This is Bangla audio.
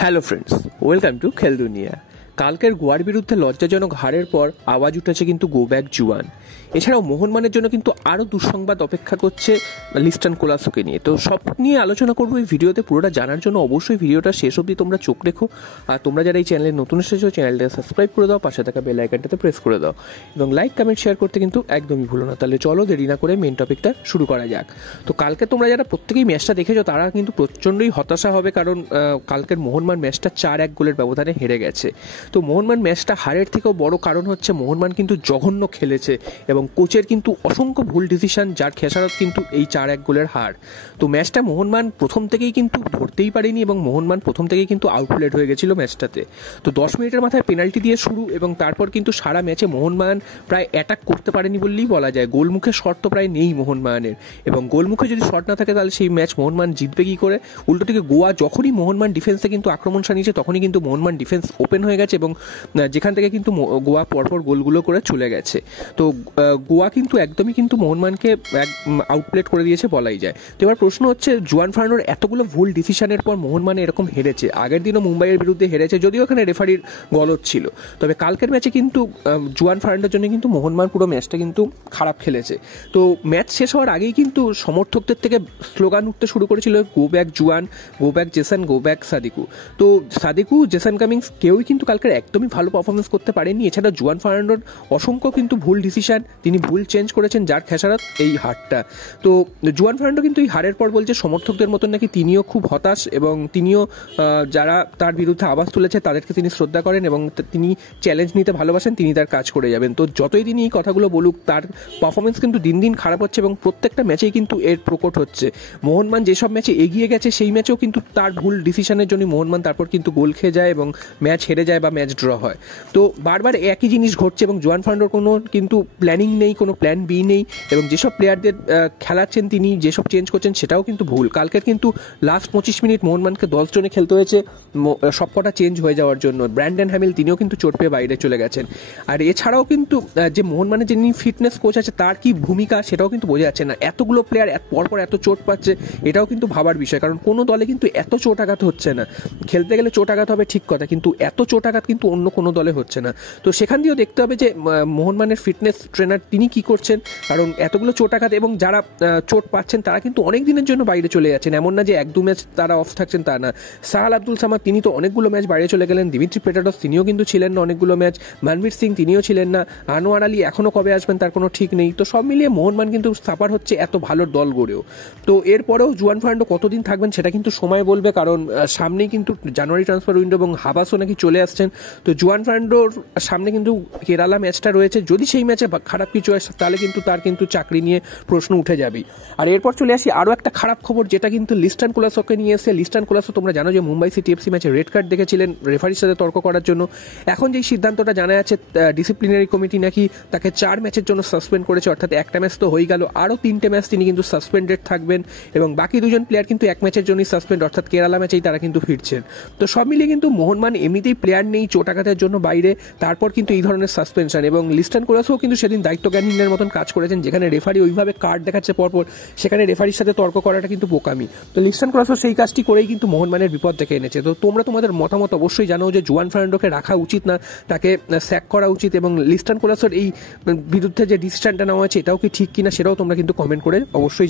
হ্যালো ফ্রেন্ডস, ওয়েলকাম টু খেল দুনিয়া। কালকের গোয়ার বিরুদ্ধে লজ্জাজনক হারের পর আওয়াজ উঠেছে কিন্তু গো ব্যাক জুয়ান। এছাড়াও মোহনবাগানের জন্য কিন্তু আরও দুঃসংবাদ অপেক্ষা করছে লিস্টন কোলাসোকে নিয়ে। তো সব নিয়ে আলোচনা করবো এই ভিডিওতে। পুরোটা জানার জন্য অবশ্যই ভিডিওটা শেষ অবধি তোমরা চোখ রেখো। আর তোমরা যারা এই চ্যানেলে নতুন এসেছো, চ্যানেলটাকে সাবস্ক্রাইব করে দাও, পাশে থাকা বেল আইকনটাতে প্রেস করে দাও এবং লাইক কমেন্ট শেয়ার করতে কিন্তু একদমই ভুলো না। তাহলে চলো দেরি না করে মেন টপিকটা শুরু করা যাক। তো কালকে তোমরা যারা প্রত্যেকেই ম্যাচটা দেখেছো তারা কিন্তু প্রচণ্ডই হতাশা হবে, কারণ কালকের মোহনবাগান ম্যাচটা 4-1 গোলের ব্যবধানে হেরে গেছে। তো মোহনবাগান ম্যাচটা হারের থেকেও বড় কারণ হচ্ছে মোহনবাগান কিন্তু জঘন্য খেলেছে এবং কোচের কিন্তু অসংখ্য ভুল ডিসিশন, যার খেসারত কিন্তু এই 4-1 গোলের হার। তো ম্যাচটা মোহনবাগান প্রথম থেকেই কিন্তু ধরতেই পারেনি এবং মোহনবাগান প্রথম থেকেই কিন্তু আউটপ্লেড হয়ে গেছিল ম্যাচটাতে। তো 10 মিনিটের মাথায় পেনাল্টি দিয়ে শুরু এবং তারপর কিন্তু সারা ম্যাচে মোহনবাগান প্রায় অ্যাটাক করতে পারেনি বললেই বলা যায়। গোলমুখে শট তো প্রায় নেই মোহনবাগানের, এবং গোলমুখে যদি শট না থাকে তাহলে সেই ম্যাচ মোহনবাগান জিতবে কী করে। উল্টো দিকে গোয়া যখনই মোহনবাগান ডিফেন্সে কিন্তু আক্রমণ সানিয়েছে তখনই কিন্তু মোহনবাগান ডিফেন্স ওপেন হয়ে গেছে এবং যেখান থেকে কিন্তু গোয়া পরপর গোলগুলো করে চলে গেছে। তো গোয়া কিন্তু একদমই কিন্তু মোহনবাগানকে আউটপ্লেট করে দিয়েছে বলাই যায়। তো এবার প্রশ্ন হচ্ছে, জুয়ান ফার্নান্ডোর এতগুলো ভুল ডিসিশনের পর মোহনবাগান এরকম হেরেছে। আগের দিনও মুম্বাইয়ের বিরুদ্ধে হেরেছে, যদিও এখানে রেফারির গলদ ছিল। তবে কালকের ম্যাচে কিন্তু জুয়ান ফার্নান্ডোর জন্য কিন্তু মোহনবাগান পুরো ম্যাচটা কিন্তু খারাপ খেলেছে। তো ম্যাচ শেষ হওয়ার আগেই কিন্তু সমর্থকদের থেকে স্লোগান উঠতে শুরু করেছিল, go back Juan, go back Jason, go back Sadiku. তো সাদিকু, জেসন কামিংস কেউই কিন্তু কালকের একদমই ভালো পারফরমেন্স করতে পারেনি। এছাড়া জুয়ান ফার্নান্ডোর অসংখ্য কিন্তু ভুল ডিসিশন, তিনি ভুল চেঞ্জ করেছেন, যার খেসারত এই হারটা। তো জুয়ান ফার্নান্ডো কিন্তু এই হারের পর বলছে সমর্থকদের মতন নাকি তিনিও খুব হতাশ এবং তিনিও যারা তার বিরুদ্ধে আওয়াজ তুলেছে তাদেরকে তিনি শ্রদ্ধা করেন এবং তিনি চ্যালেঞ্জ নিতে ভালোবাসেন, তিনি তার কাজ করে যাবেন। তো যতই তিনি এই কথাগুলো বলুক, তার পারফরমেন্স কিন্তু দিন দিন খারাপ হচ্ছে এবং প্রত্যেকটা ম্যাচেই কিন্তু এর প্রকট হচ্ছে। মোহনবাগান যেসব ম্যাচে এগিয়ে গেছে সেই ম্যাচেও কিন্তু তার ভুল ডিসিশনের জন্য মোহনবাগান তারপর কিন্তু গোল খেয়ে যায় এবং ম্যাচ হেরে যায় বা ম্যাচ ড্র হয়। তো বারবার একই জিনিস ঘটছে এবং জুয়ান ফার্নান্ডোর কোনো কিন্তু প্ল্যানিং নেই, কোনো প্ল্যান বি নেই এবং যেসব প্লেয়ারদের খেলাচ্ছেন তিনি, যেসব চেঞ্জ করছেন সেটাও কিন্তু ভুল। কালকের কিন্তু লাস্ট 25 মিনিট মোহনবাগানকে 10 জনে খেলতে হয়েছে সবকটা চেঞ্জ হয়ে যাওয়ার জন্য। ব্র্যান্ডন হ্যামিল তিনিও কিন্তু চোট পেয়ে বাইরে চলে গেছেন। আর এছাড়াও কিন্তু যে মোহনবাগানের যিনি ফিটনেস কোচ আছে তার কি ভূমিকা সেটাও কিন্তু বোঝা যাচ্ছে না। এতগুলো প্লেয়ার পরপর এত চোট পাচ্ছে, এটাও কিন্তু ভাবার বিষয়, কারণ কোনো দলে কিন্তু এত চোট আঘাত হচ্ছে না। খেলতে গেলে চোট আঘাত হবে ঠিক কথা, কিন্তু এত চোট আঘাত কিন্তু অন্য কোনো দলে হচ্ছে না। তো সেখান দিয়েও দেখতে হবে যে মোহনবাগানের ফিটনেস ট্রেনার তিনি কি করছেন, কারণ এতগুলো চোট আঘাত এবং যারা চোট পাচ্ছেন তারা কিন্তু অনেক দিনের জন্য বাইরে চলে যাচ্ছেন। এমন না যে 1-2 ম্যাচ তারা অফ থাকছেন, তা না। সাহাল আব্দুল সামাদ তিনি তো অনেকগুলো ম্যাচ বাইরে চলে গেলেন। দিমিত্রি পেটাডস তিনিও কিন্তু ছিলেন না অনেকগুলো ম্যাচ। মনবীর সিং তিনিও ছিলেন না। আনোয়ার আলী এখনও কবে আসবেন তার কোনো ঠিক নেই। তো সব মিলিয়ে মোহনবাগান কিন্তু সাফার হচ্ছে এত ভালো দল গড়েও। তো এরপরেও জুয়ান ফার্নান্ডো কতদিন থাকবেন সেটা কিন্তু সময় বলবে, কারণ সামনেই কিন্তু জানুয়ারি ট্রান্সফার উইন্ডো এবং হাবাসও নাকি চলে আসছেন। তো জুয়ান ফার্নান্ডোর সামনে কিন্তু কেরালা ম্যাচটা রয়েছে। যদি সেই ম্যাচে খারাপ কিছু হয় তাহলে কিন্তু তার কিন্তু চাকরি নিয়ে প্রশ্ন উঠে যাবে। আর এরপর চলে আসি আরও একটা খারাপ খবর, যেটা কিন্তু লিস্টন কোলাসোকে নিয়ে এসে। লিস্টন কোলাসো তোমরা জানো যে মুম্বাই সিটি এফসি ম্যাচে রেড কার্ড দেখেছিলেন রেফারির সাথে তর্ক করার জন্য। এখন যেই সিদ্ধান্তটা জানা যাচ্ছে, ডিসিপ্লিনারি কমিটি নাকি তাকে 4 ম্যাচের জন্য সাসপেন্ড করেছে, অর্থাৎ একটা ম্যাচ তো হয়ে গেল, আরও 3টে ম্যাচ তিনি কিন্তু সাসপেন্ডেড থাকবেন এবং বাকি 2জন প্লেয়ার কিন্তু 1 ম্যাচের জন্যই সাসপেন্ড, অর্থাৎ কেরালা ম্যাচেই তারা কিন্তু ফিরছেন। তো সব মিলিয়ে কিন্তু মোহনবাগান এমনিতেই প্লেয়ার নেই, চোট আঘাতের জন্য বাইরে, তারপর কিন্তু এই ধরনের সাসপেনশন। এবং লিস্টন কোলাসোও কিন্তু সেদিন দায়িত্বজ্ঞানহীনের মতন কাজ করেছেন, যেখানে রেফারি ওইভাবে কার্ড দেখাচ্ছে পরপর, সেখানে রেফারির সাথে তর্ক করাটা কিন্তু বোকামি। তো লিস্টন কোলাসো সেই কাজটি করেই কিন্তু মোহনবাগানের বিপদ ডেকে এনেছে। তো তোমরা তোমাদের মতামত অবশ্যই জানো যে জুয়ান ফার্নান্ডোকে রাখা উচিত না, তাকে স্যাক করা উচিত, এবং লিস্টন কোলাসোর এই বিরুদ্ধে যে ডিসিশনটা নেওয়া হয়েছে এটাও কি ঠিক কিনা সেটাও তোমরা কিন্তু কমেন্ট করে অবশ্যই